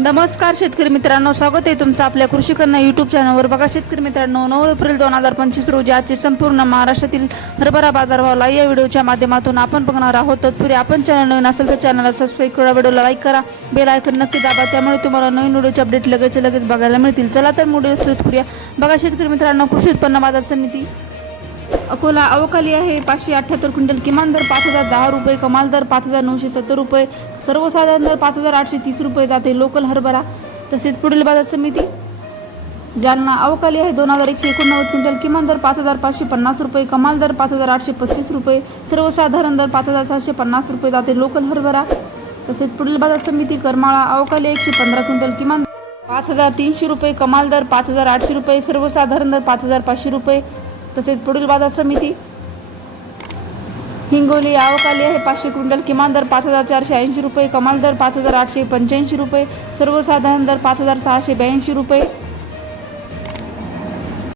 नमस्कार शेतकरी मित्रांनो स्वागत आहे तुमचं आपल्या कृषी कन्या युट्यूब चॅनलवर बघा शेतकरी मित्रांनो नऊ एप्रिल दोन हजार पंचवीस रोजी आजचे संपूर्ण महाराष्ट्रातील हरभरा बाजारभावाला या व्हिडिओच्या माध्यमातून आपण बघणार आहोत. तत्पूर्वी आपण चॅनल नवीन असेल तर चॅनलला सबस्क्राईब करा व्हिडिओला लाईक करा बेल आयकन नक्की दाबा त्यामुळे तुम्हाला नवीन व्हिडिओचे अपडेट लगेच लगेच बघायला मिळतील. चला तर व्हिडिओ सुरू करूया. बघा शेतकरी मित्रांनो कृषी उत्पन्न बाजार समिती अकोला अवकाली आहे पाचशे अठ्ठ्याहत्तर क्विंटल किमान दर पाच हजार दहा रुपये कमाल दर पाच हजार नऊशे सत्तर रुपये सर्वसाधारण दर पाच हजार आठशे तीस रुपये जाते लोकल हरभरा. तसेच पुढील बाजार समिती. जालना अवकाली आहे दोन हजार एकशे एकोणनव्वद क्विंटल किमान दर पाच हजार पाचशे पन्नास रुपये कमाल दर पाच हजार आठशे पस्तीस रुपये सर्वसाधारण दर पाच हजार सहाशे पन्नास रुपये जाते लोकल हरभरा. तसेच पुढील बाजार समिती करमाळा अवकाली एकशे पंधरा क्विंटल किमान पाच हजार तीनशे रुपये कमाल दर पाच हजार आठशे रुपये सर्वसाधारण दर पाच हजार पाचशे रुपये तसेच पुढील बाजार समिती हिंगोली आवकाली आहे. पाचशे क्विंटल किमान दर पाच हजार चारशे ऐंशी रुपये कमाल दर पाच हजार आठशे पंच्याऐंशी रुपये सर्वसाधारण दर पाच हजार सहाशे ब्याऐंशी रुपये.